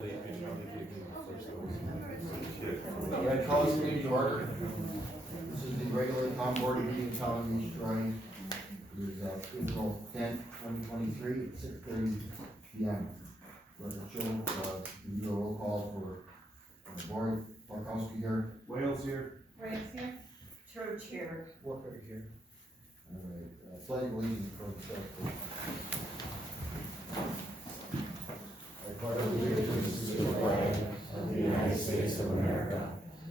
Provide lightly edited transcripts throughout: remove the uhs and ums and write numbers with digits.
Yeah, call this meeting to order. This is the regular town board meeting, town of East Troy. It is April 10th, 2023, at 6:30 p.m. Let the show, we do a roll call for the board. Markowski here. Wales here. Reyes here. Church here. Walker here. All right, pledge of allegiance for the flag. I pledge allegiance to the flag of the United States of America,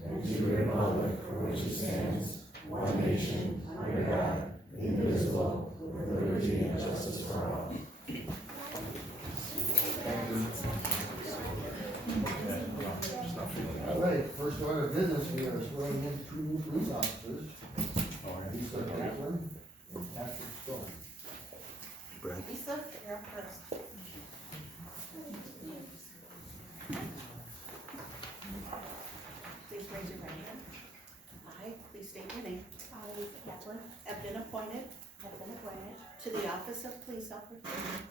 and to the republic for which it stands, one nation, under God, indivisible, with liberty and justice for all. Thank you. All right, first order of business, we are swearing in two new police officers. Lisa Franklin and Patrick Stone. Lisa, you're up first. Please raise your right hand. I, please state your name, I, Lisa Kaplan, have been appointed have been appointed to the office of police officer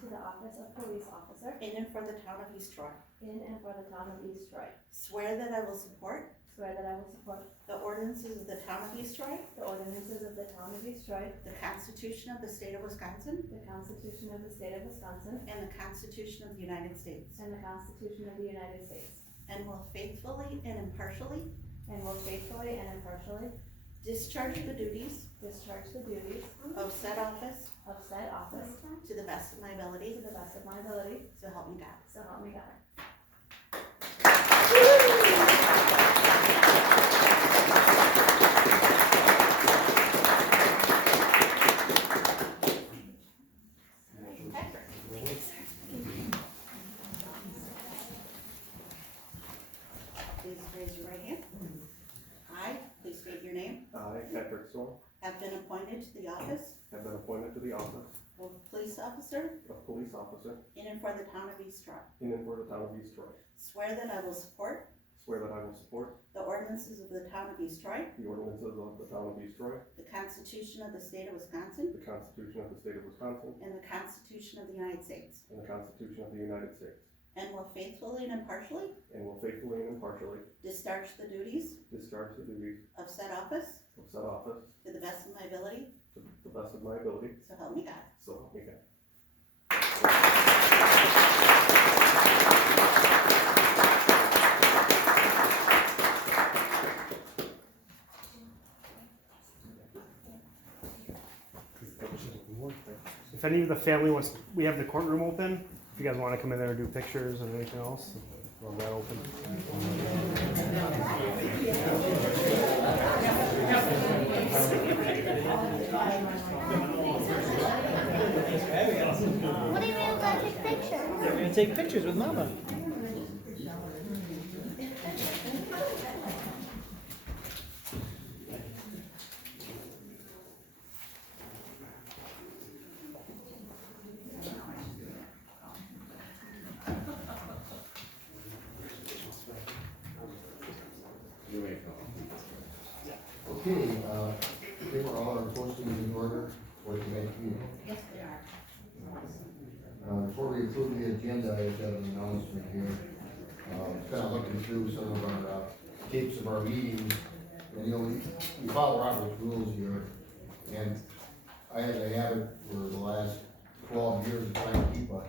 to the office of police officer in and for the town of East Troy. in and for the town of East Troy. Swear that I will support Swear that I will support the ordinances of the town of East Troy, the ordinances of the town of East Troy, the Constitution of the state of Wisconsin, the Constitution of the state of Wisconsin, and the Constitution of the United States, and the Constitution of the United States, and will faithfully and impartially and will faithfully and impartially discharge the duties discharge the duties of said office of said office to the best of my ability, to the best of my ability, so help me God. so help me God. Patrick. Please raise your right hand. I, please state your name, I, Patrick Storm, have been appointed to the office have been appointed to the office of police officer of police officer in and for the town of East Troy. in and for the town of East Troy. Swear that I will support Swear that I will support the ordinances of the town of East Troy, the ordinances of the town of East Troy, the Constitution of the state of Wisconsin, the Constitution of the state of Wisconsin, and the Constitution of the United States, and the Constitution of the United States, and will faithfully and impartially and will faithfully and impartially discharge the duties discharge the duties of said office of said office to the best of my ability, to the best of my ability, so help me God. so help me God. If any of the family wants, we have the courtroom open. If you guys want to come in there and do pictures and anything else, we'll have that open. What do you mean we're gonna take pictures? We're gonna take pictures with Mama. Okay, they were all our postings in order for tonight's meeting. Yes, they are. Before we approve the agenda, I just have an announcement here. Kind of looking through some of our tapes of our meetings, and you know, we follow Robert's rules here, and I had a habit for the last 12 years of trying to keep a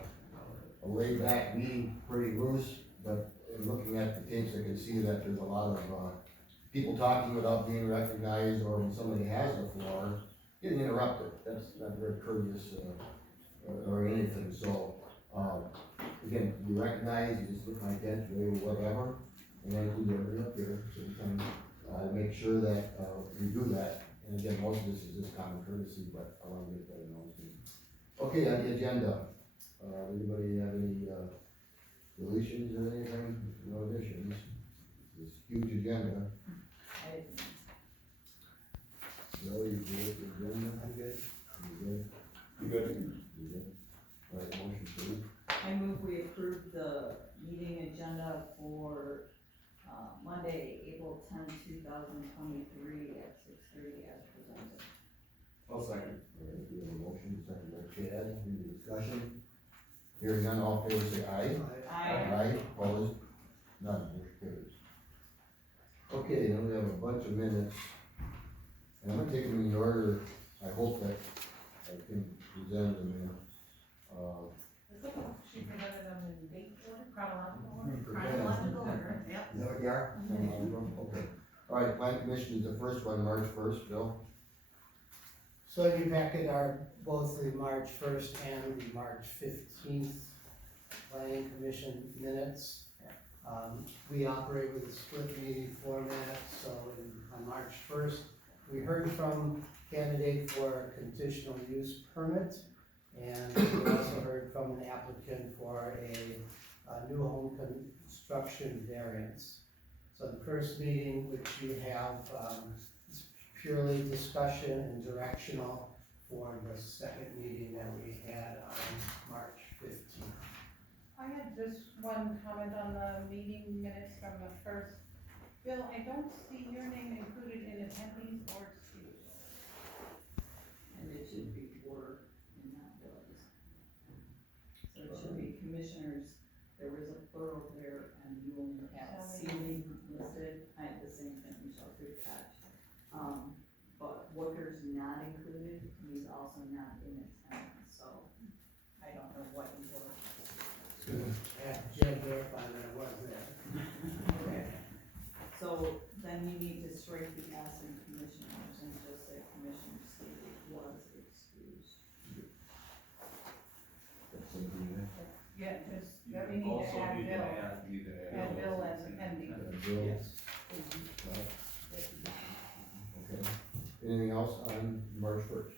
laid back meeting pretty loose, but in looking at the tapes, I can see that there's a lot of people talking without being recognized, or when somebody has the floor, getting interrupted. That's not very courteous or anything. So, again, you recognize, you just get my attention, or whatever, and then who's everybody up here. So we can make sure that we do that. And again, most of this is just common courtesy, but I want to make that announcement. Okay, on the agenda, anybody have any deletions or anything? No additions. This huge agenda. No, you good, you good, you good? You good? You good? You good? All right, motion please. I move we approve the meeting agenda for, Monday, April 10, 2023 at 6:30 as presented. I'll second. All right, we have a motion, second by Chad, any discussion? Hearing none, all in favor say aye. Aye. Opposed? None, motion carries. Okay, then we have a bunch of minutes. And I'm gonna take them in the order, I hope that I can present them in. She presented them in date order, chronological Chronological order, yep. Is that what you are? Okay. All right, plan commission is the first one, March first, Bill. So in your packet are both the March first and the March 15th planning commission minutes. We operate with a split meeting format, so on March first, we heard from candidate for a conditional use permit, and we also heard from an applicant for a new home construction variance. So the first meeting, which you have, is purely discussion and directional for the second meeting that we had on March 15th. I had just one comment on the meeting minutes from the first. Bill, I don't see your name included in attendees or excused. And it should be were and not was. So it should be commissioners, there was a plural there, and you only have Sealy listed. I had the same thing, Michelle, good catch. But Wooker's not included, he's also not in attendance, so I don't know what you were. Yeah, Jim verified that it was there. Okay. So then you need to strike the S in commissioners and just say Commissioner Sealy was excused. Yeah, just, that we need to add Bill. Add Bill as an ending. Bill. Yes. Okay. Anything else on March first?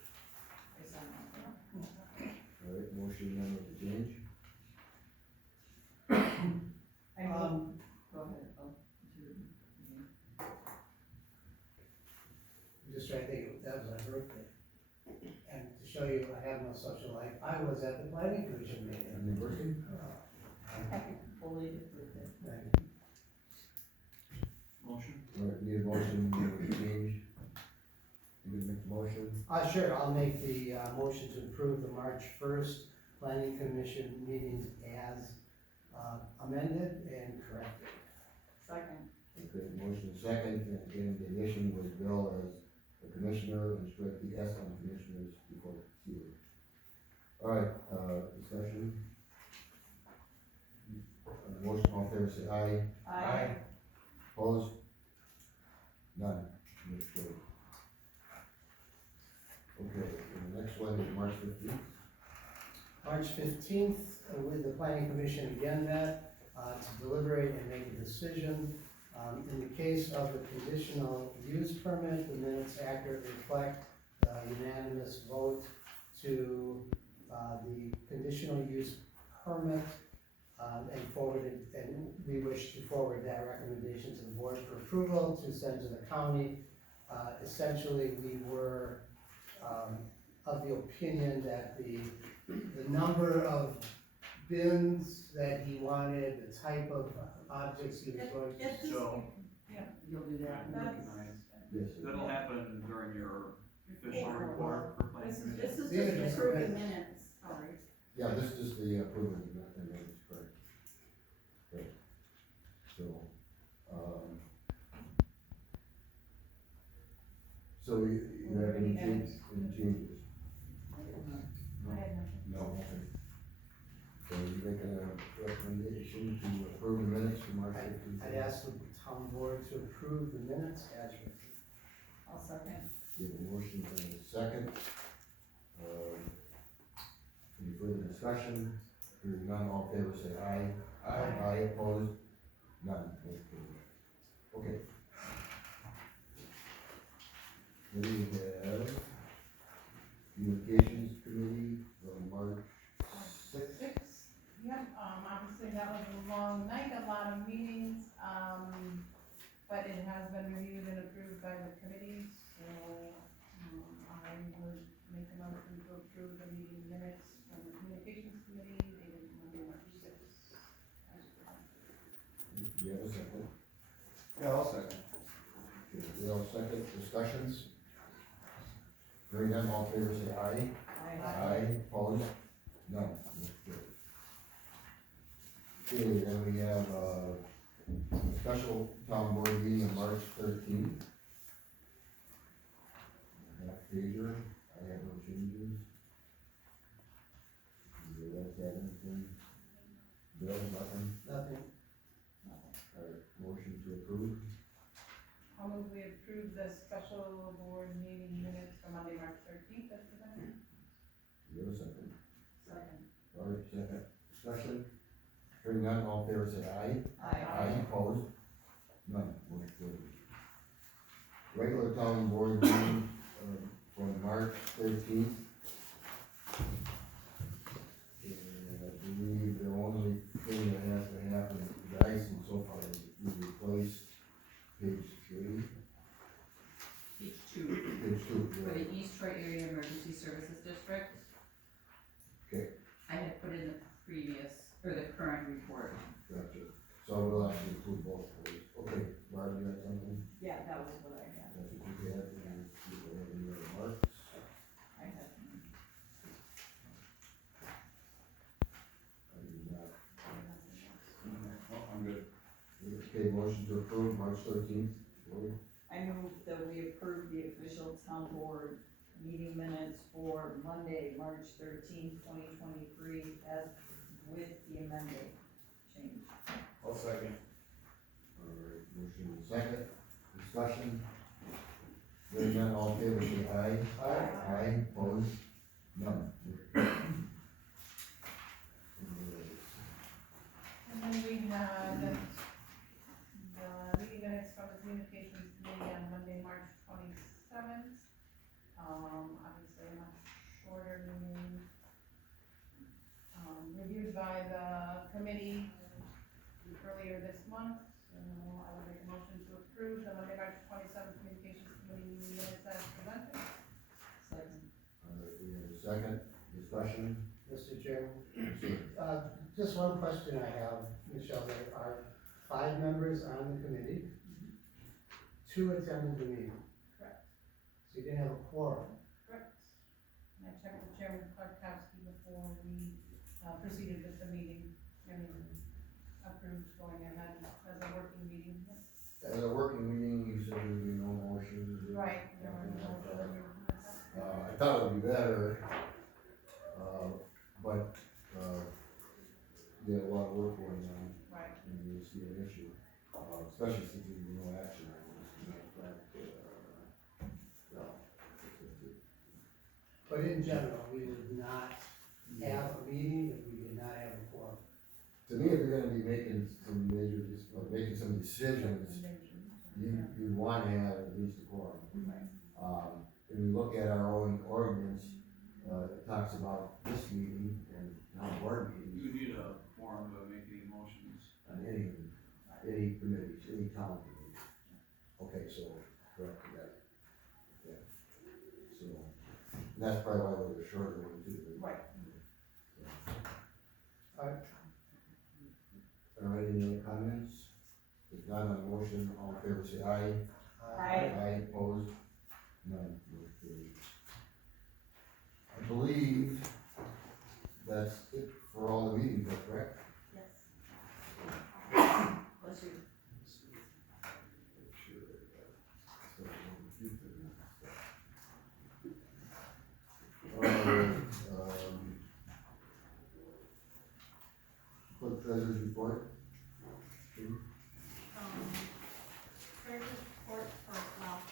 I signed that. All right, motion then with the change. I mean, go ahead, oh, Just trying to think, that was my birthday. And to show you I have no social life, I was at the planning commission meeting. Anniversary? happy belated birthday. Motion? All right, need a motion with the change. You gonna make the motion? Sure, I'll make the, motion to approve the March first planning commission meetings as, amended and corrected. Second. Okay, motion second, and again, the addition was Bill as the commissioner, and strike the S on commissioners before Sealy. All right, discussion. On the motion, all in favor say aye. Aye. Opposed? None. Motion carried. Okay, and the next one is March 15th. March 15th, with the planning commission again met, to deliberate and make a decision. In the case of the conditional use permit, the minutes accurately reflect unanimous vote to, the conditional use permit, and forwarded, and we wish to forward that recommendation to the board for approval to send to the county. Essentially, we were, of the opinion that the number of bins that he wanted, the type of objects he was going to. So, You'll do that. Yes. that'll happen during your official report for planning commission. This is These are just just approving minutes. minutes, sorry. Yeah, this is the approval, and that's correct. Right. So you have any changes? I had nothing. No, okay. So you making a recommendation to approve the minutes from March 15th? I'd ask the town board to approve the minutes as written. I'll second. We have a motion and a second. Any further discussion? Hearing none, all in favor say aye. Aye, opposed? None. Motion carried. Okay. Then we have communications committee from March 6th. Yep, obviously that was a long night, a lot of meetings, but it has been reviewed and approved by the committee, so, I would make a motion to approve the meeting minutes from the communications committee dated Monday, March 6th. Do you have a second? Yeah, I'll second. Okay, we all second, discussions? Hearing none, all in favor say aye. Aye. Opposed? None. Motion carried. Okay, then we have a special town board meeting on March 13th. Half pager, I have no changes. Do you guys have anything? Bill, nothing? Nothing. Alright, motion to approve. I'll move we approve the special board meeting minutes for Monday, March 13th, as presented. You have a second? Second. Alright, second. Discussion? Hearing none, all in favor say aye. Aye. Opposed? None, motion carries. Regular town board meeting, from March 13th. And I believe the only thing that has to happen, the icing so far is we replaced page 3. Page 2, Page 2, for yeah. the East Troy Area Emergency Services District. Okay. I had put in the previous, or the current report. Gotcha. So we'll have to include both of those. Okay, Barb, you had something? Yeah, that was what I had. That's what you had, and you have any other remarks? I had. I do not. Oh, I'm good. Okay, motion to approve March 13th. Lori? I move that we approve the official town board meeting minutes for Monday, March 13th, 2023, as with the amended change. I'll second. Alright, motion is second. Discussion? Hearing none, all in favor say aye. Aye, opposed? None. And then we had the meeting minutes from the communications committee on Monday, March 27th. Obviously a much shorter meeting. Reviewed by the committee earlier this month. So I would make a motion to approve the Monday, March 27th communications committee meeting minutes as presented. Second. Alright, we have a second. Discussion? Mr. Chairman, just one question I have, Michelle, there are 5 members on the committee. 2 attended the meeting, Correct. so you didn't have a quorum. Correct. And I checked with Chairman Klarkowski before we proceeded with the meeting and approved going ahead as a working meeting. As a working meeting, you said there would be no motions. Right. There were no further- I thought it would be better, but, we had a lot of work going on, Right. and you see an issue, especially since there's no action on this. But in general, we would not have a meeting if we did not have a quorum. To me, if you're gonna be making some major, making some decisions, you wanna have at least a quorum. When we look at our own ordinance, it talks about this meeting and town board meetings, You need a forum to make any motions. on any committees, any town committees. Okay, so, correct, that, yeah. So, and that's probably why we're the shorter one too. Right. Alright. Alright, any other comments? If not on the motion, all in favor say aye. Aye, opposed? None. Motion carries. I believe that's it for all the meetings, is that correct? Yes. Bless you. Make sure that, Clerk treasurer's report? Treasurer's report for, well,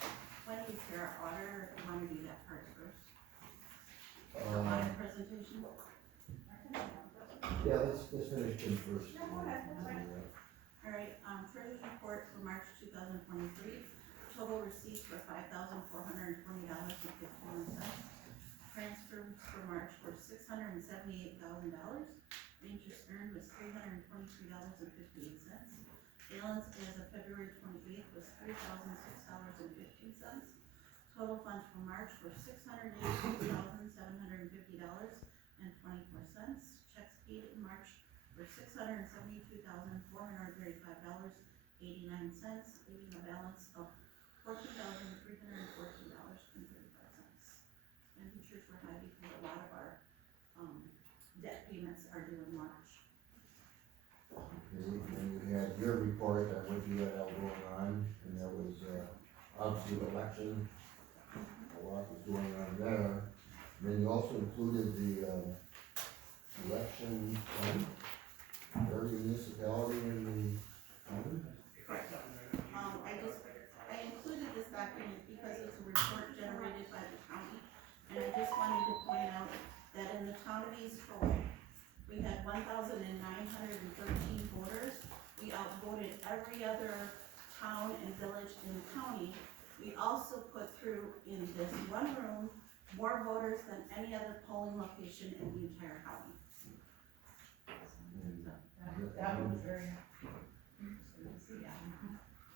Wendy's here, our auditor, if you wanna do that part first. Audit presentation. Yeah, let's finish Kim first. Yeah, go ahead, that's fine. Alright, treasurer's report for March 2023. Total receipts were $5,420.51. Transfers for March were $678,000. Interest earned was $323.58. Balance as of February 28th was $3,006.15. Total funds for March were $682,750.24. Checks paid in March were $672,435.89, leaving a balance of $14,314.35. Expenditures were high because a lot of our debt payments are due in March. had your report on what you had going on, and there was, obviously the election, a lot was going on there. And then you also included the, election from every municipality in the county. I included this document because it's a report generated by the county, and I just wanted to point out that in the town of East Hope, we had 1,913 voters. We outvoted every other town and village in the county. We also put through in this one room more voters than any other polling location in the entire county. That was very interesting to see, yeah.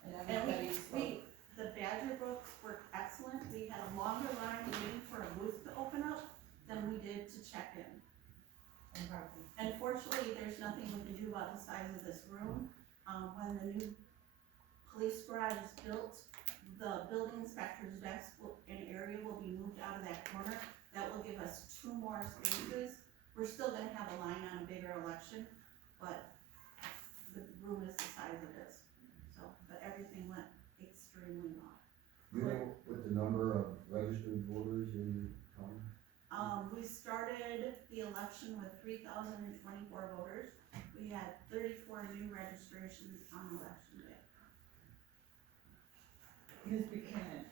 And And everybody spoke. the Badger books were excellent. We had a longer line waiting for a booth to open up than we did to check in. And fortunately, there's nothing we can do about the size of this room. When the new police garage is built, the building inspector's desk and area will be moved out of that corner. That will give us 2 more spaces. We're still gonna have a line on a bigger election, but the room is the size it is. So, but everything went extremely well. You know what the number of registered voters in town? We started the election with 3,024 voters. We had 34 new registrations on election day. Ms. Buchanan,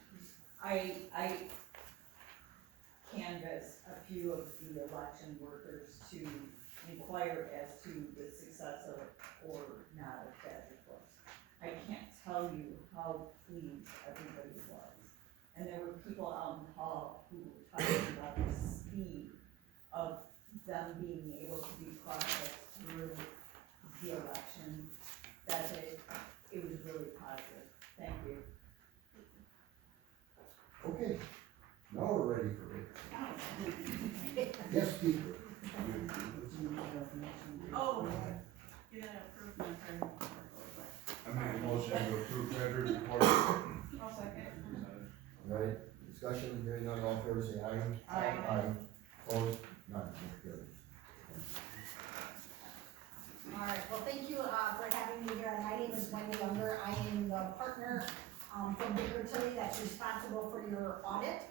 I canvassed a few of the election workers to inquire as to the success of or not of Badger Books. I can't tell you how pleased everybody was. And there were people out in the hall who were talking about the speed of them being able to be processed through the election, that it was really positive. Thank you. Okay, now we're ready for it. Yes, speaker. Oh, you gotta approve my turn. I make a motion to approve treasurer's report. I'll second. All right, discussion, hearing none, all in favor, say aye. Aye. Aye, opposed, none, motion carries. All right, well, thank you, for having me here. My name is Wendy Younger. I am the partner, from Baker Tilly that's responsible for your audit.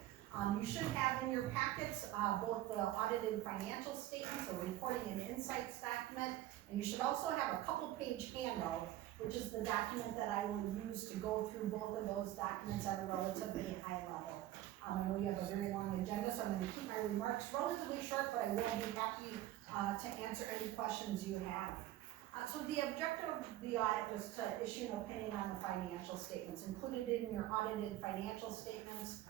You should have in your packets, both the audited financial statements, a reporting and insights document, and you should also have a couple-page handout, which is the document that I will use to go through both of those documents at a relatively high level. I know you have a very long agenda, so I'm gonna keep my remarks relatively short, but I will be happy, to answer any questions you have. So the objective of the audit was to issue an opinion on the financial statements. Included in your audited financial statements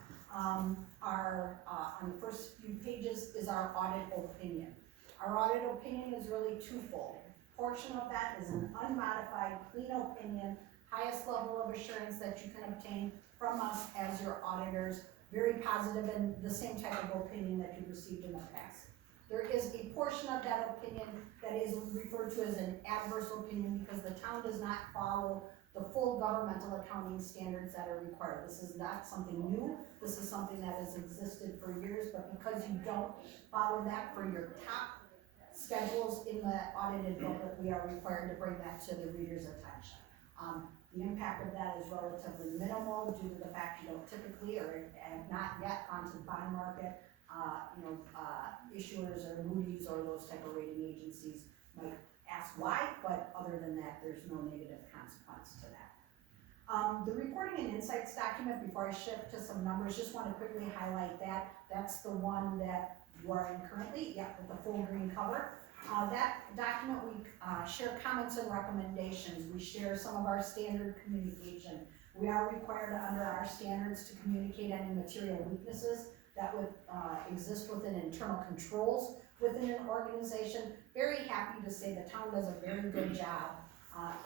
are, on the first few pages, is our audit opinion. Our audit opinion is really twofold. A portion of that is an unmodified, clean opinion, highest level of assurance that you can obtain from us as your auditors, very positive and the same type of opinion that you've received in the past. There is a portion of that opinion that is referred to as an adverse opinion because the town does not follow the full governmental accounting standards that are required. This is not something new. This is something that has existed for years, but because you don't follow that for your top schedules in the audited booklet, we are required to bring that to the reader's attention. The impact of that is relatively minimal due to the fact you don't typically or have not yet onto the bond market. Issuers or Moody's or those type of rating agencies might ask why, but other than that, there's no negative consequence to that. The reporting and insights document, before I shift to some numbers, just want to quickly highlight that. That's the one that you are in currently, with the full green cover. That document, we share comments and recommendations. We share some of our standard communication. We are required under our standards to communicate any material weaknesses that would exist within internal controls within an organization. Very happy to say the town does a very good job,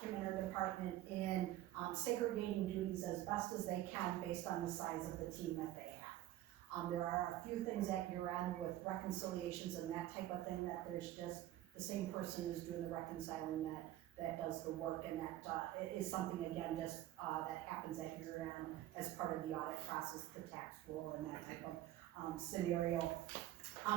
Kim and her department, in segregating duties as best as they can based on the size of the team that they have. There are a few things at year end with reconciliations and that type of thing that there's just the same person who's doing the reconciling that does the work, and that is something, again, just that happens at year end as part of the audit process, the tax roll and that type of scenario.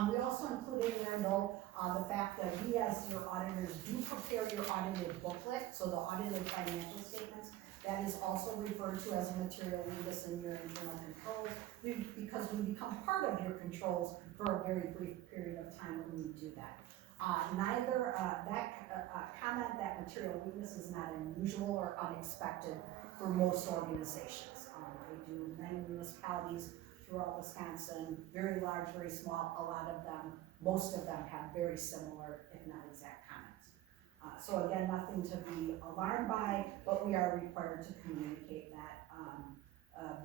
We also included in there though, the fact that we as your auditors do prepare your audited booklet, so the audited financial statements, that is also referred to as a material weakness in your internal controls, because we become part of your controls for a very brief period of time when we do that. Comment that material weakness is not unusual or unexpected for most organizations. I do many municipalities throughout Wisconsin, very large, very small, a lot of them, most of them have very similar, if not exact comments. So again, nothing to be alarmed by, but we are required to communicate that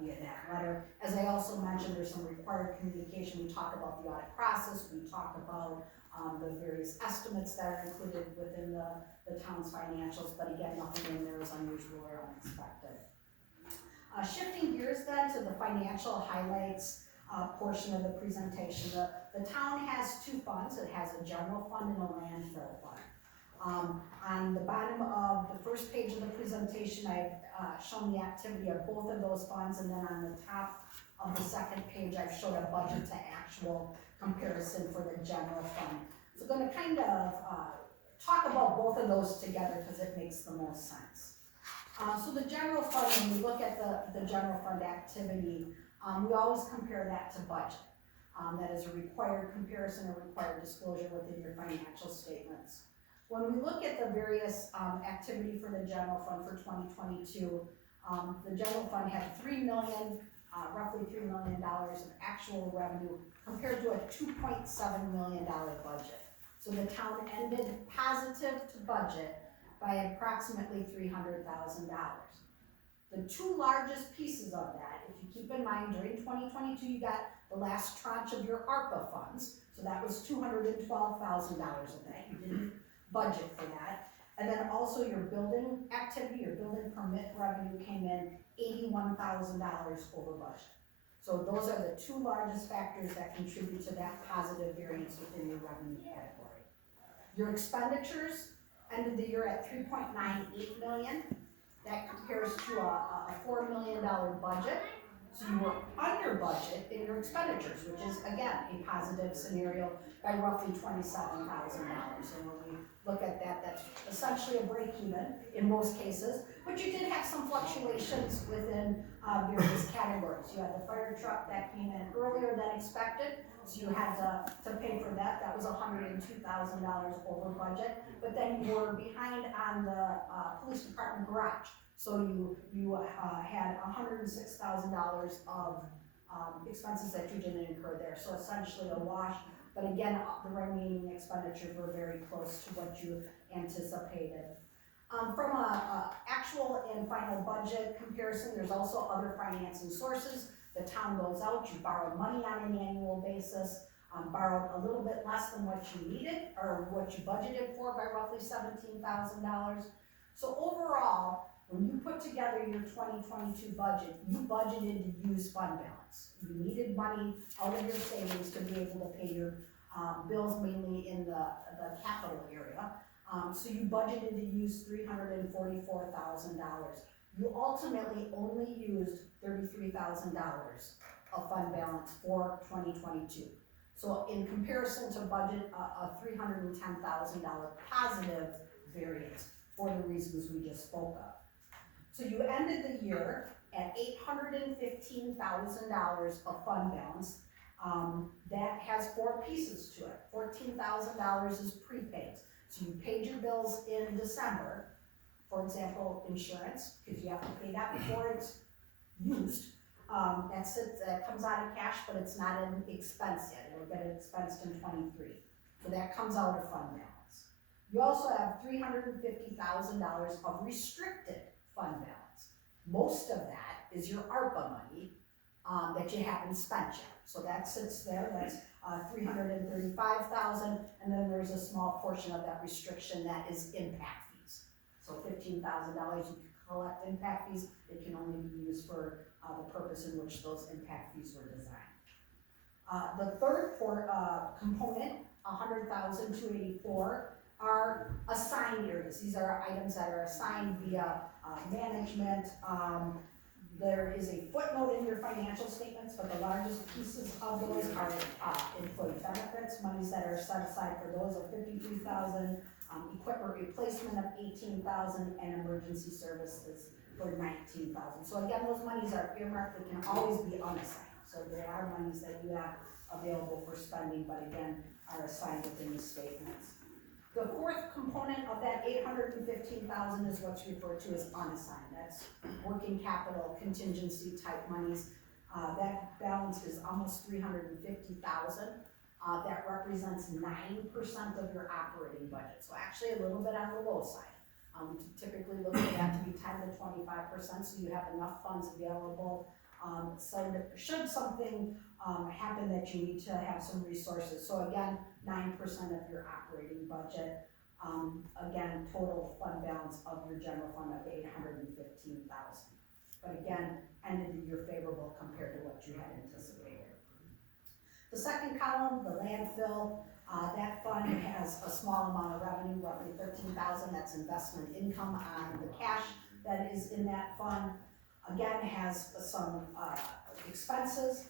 via that letter. As I also mentioned, there's some required communication. We talk about the audit process, we talk about the various estimates that are included within the town's financials, but again, nothing in there is unusual or unexpected. Shifting gears then to the financial highlights portion of the presentation. The town has two funds. It has a general fund and a landfill fund. On the bottom of the first page of the presentation, I've shown the activity of both of those funds, and then on the top of the second page, I've showed a budget to actual comparison for the general fund. So I'm going to kind of talk about both of those together because it makes the most sense. So the general fund, when we look at the general fund activity, we always compare that to budget. That is a required comparison or required disclosure within your financial statements. When we look at the various activity for the general fund for 2022, the general fund had roughly $3 million of actual revenue compared to a $2.7 million budget. So the town ended positive to budget by approximately $300,000. The two largest pieces of that, if you keep in mind, during 2022, you got the last tranche of your ARPA funds. So that was $212,000 of that. You didn't budget for that. And then also your building activity, your building permit revenue came in $81,000 over budget. So those are the two largest factors that contribute to that positive variance within your revenue category. Your expenditures ended the year at $3.98 million. That compares to a $4 million budget. So you were under budget in your expenditures, which is again a positive scenario by roughly $27,000. So when we look at that, that's essentially a break even in most cases. But you did have some fluctuations within various categories. You had the fire truck that came in earlier than expected, so you had to pay for that. That was $102,000 over budget. But then you were behind on the police department garage. So you had $106,000 of expenses that you didn't incur there. So essentially a wash. But again, the remaining expenditures were very close to what you anticipated. From a actual and final budget comparison, there's also other financing sources. The town goes out, you borrow money on an annual basis, borrowed a little bit less than what you needed or what you budgeted for by roughly $17,000. So overall, when you put together your 2022 budget, you budgeted to use fund balance. You needed money out of your savings to be able to pay your bills, mainly in the capital area. So you budgeted to use $344,000. You ultimately only used $33,000 of fund balance for 2022. So in comparison to budget, a $310,000 positive variance for the reasons we just spoke of. So you ended the year at $815,000 of fund balance. That has four pieces to it. $14,000 is prepaid. So you paid your bills in December, for example, insurance, because you have to pay that before it's used. That comes out of cash, but it's not an expense yet. It'll get expensed in 23. So that comes out of fund balance. You also have $350,000 of restricted fund balance. Most of that is your ARPA money that you haven't spent yet. So that sits there, that's $335,000, and then there's a small portion of that restriction that is impact fees. So $15,000 you can collect impact fees, it can only be used for the purpose in which those impact fees were designed. The third component, $100,284, are assigned areas. These are items that are assigned via management, There is a footnote in your financial statements, but the largest pieces of those are, employee benefits, monies that are set aside for those of $53,000, equipment replacement of $18,000, and emergency services for $19,000. So again, those monies are earmarked, they can always be unassigned. So they are monies that you have available for spending, but again, are assigned within the statements. The fourth component of that $815,000 is what's referred to as unassigned. That's working capital contingency type monies. That balance is almost $350,000. That represents 9% of your operating budget. So actually a little bit on the low side. We typically look at that to be 10 to 25%, so you have enough funds available. So that should something happen that you need to have some resources. So again, 9% of your operating budget. Again, total fund balance of your general fund of $815,000. But again, ended the year favorable compared to what you had anticipated. The second column, the landfill, that fund has a small amount of revenue, roughly $13,000. That's investment income on the cash that is in that fund. Again, has some expenses,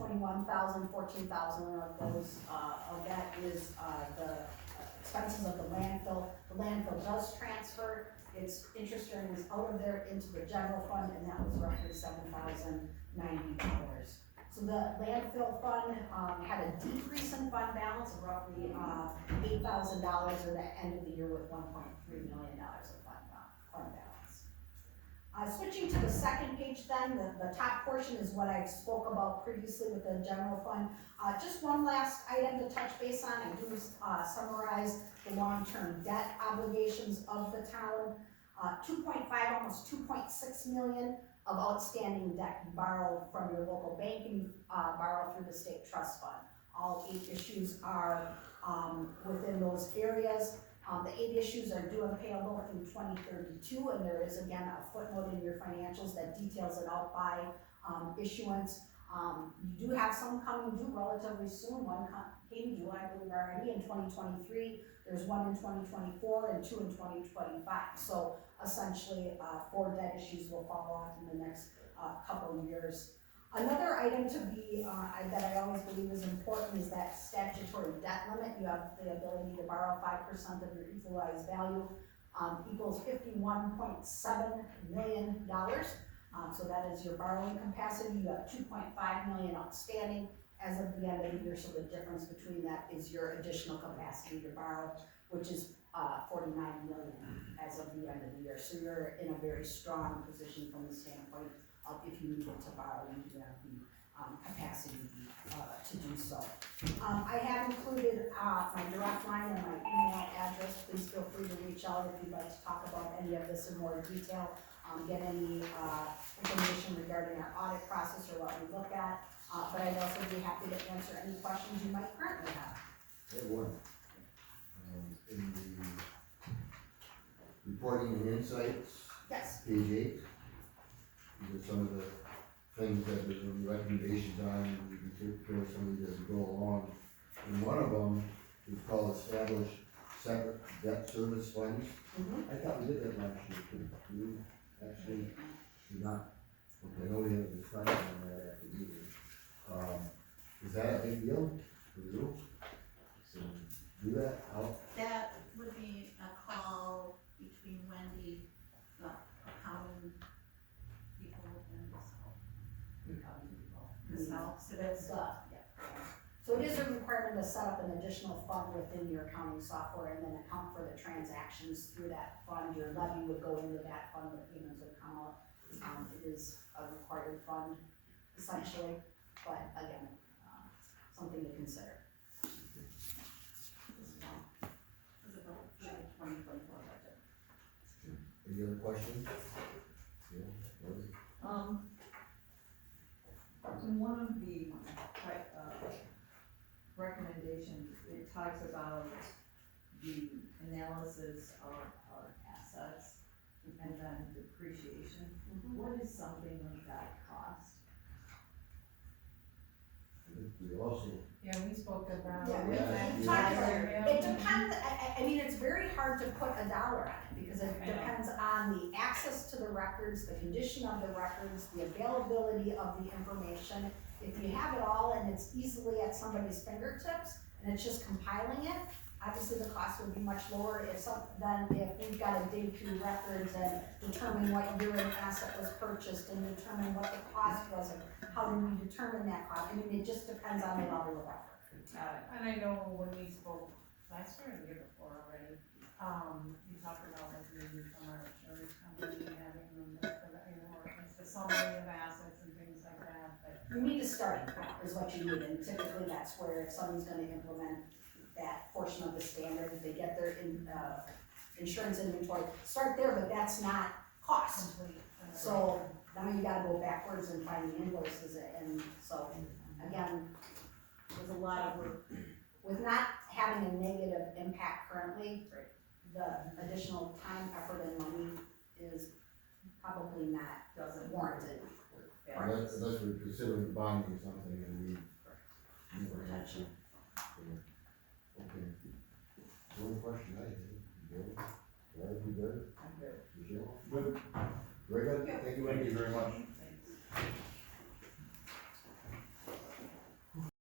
$21,000, $14,000 of those, of that is the expenses of the landfill. The landfill does transfer its interest earnings out of there into the general fund, and that was roughly $7,090. So the landfill fund had a decrease in fund balance of roughly $8,000 at the end of the year with $1.3 million of fund balance. Switching to the second page then, the top portion is what I spoke about previously with the general fund. Just one last item to touch base on. I do summarize the long-term debt obligations of the town. 2.5, almost 2.6 million of outstanding debt you borrow from your local bank and you borrow through the state trust fund. All 8 issues are within those areas. The 8 issues are due and payable through 2032, and there is again a footnote in your financials that details it out by issuance. You do have some coming due relatively soon. One came due, I believe, already in 2023. There's one in 2024 and 2 in 2025. So essentially, 4 debt issues will fall off in the next couple of years. Another item to be, that I always believe is important is that statutory debt limit. You have the ability to borrow 5% of your equalized value, equals $51.7 million. So that is your borrowing capacity. You have $2.5 million outstanding as of the end of the year. So the difference between that is your additional capacity to borrow, which is $49 million as of the end of the year. So you're in a very strong position from the standpoint of if you needed to borrow, you do have the capacity to do so. I have included my direct line and my email address. Please feel free to reach out if you'd like to talk about any of this in more detail, get any information regarding our audit process or what we look at. But I'd also be happy to answer any questions you might currently have. Hey, one. In the reporting and insights, Yes. page 8, these are some of the things that there's some recommendations on, and you can take care of some of these as we go along. And one of them is called establish separate debt service funds. Mm-hmm. I thought we did that last year, too. We actually did not. Okay, I know we had a discussion on that after the meeting. Is that a big deal for you? So, do that, That would be a call between Wendy, the accounting people, and Ms. Hall. So that's, So it is a requirement to set up an additional fund within your accounting software and then account for the transactions through that fund. Your levy would go into that fund, the payments would come out. It is a required fund essentially, but again, something to consider. for the 2024 budget. Any other questions? Yeah, Lori? In one of the, recommendations, it talks about the analysis of our assets and then depreciation. What is something of that cost? We also, Yeah, we spoke about. Yeah, Yeah, we yeah. talked about it. It depends, I mean, it's very hard to put a dollar on it, because it depends on the access to the records, the condition of the records, the availability of the information. If you have it all and it's easily at somebody's fingertips, and it's just compiling it, obviously the cost would be much lower than if we've got to dig through records and determine what year an asset was purchased and determine what the cost was and how do we determine that cost. I mean, it just depends on the level of effort. And I know when we spoke last year or the year before already, you talked about like maybe from our insurance company having them, or it's the summary of assets and things like that, but. You need a starting point is what you need, and typically that's where if someone's gonna implement that portion of the standard, if they get their insurance inventory, start there, but that's not cost. Complete. So, I mean, you gotta go backwards and find the invoices, and so, again, there's a lot of work. With not having a negative impact currently, the additional time, effort, and money is probably not warranted. Unless we're considering bonding something and we never had to. Okay. One question I had, Bill, Larry, you good? I'm good. Michelle? Good. Very good, thank you. Thank you very much.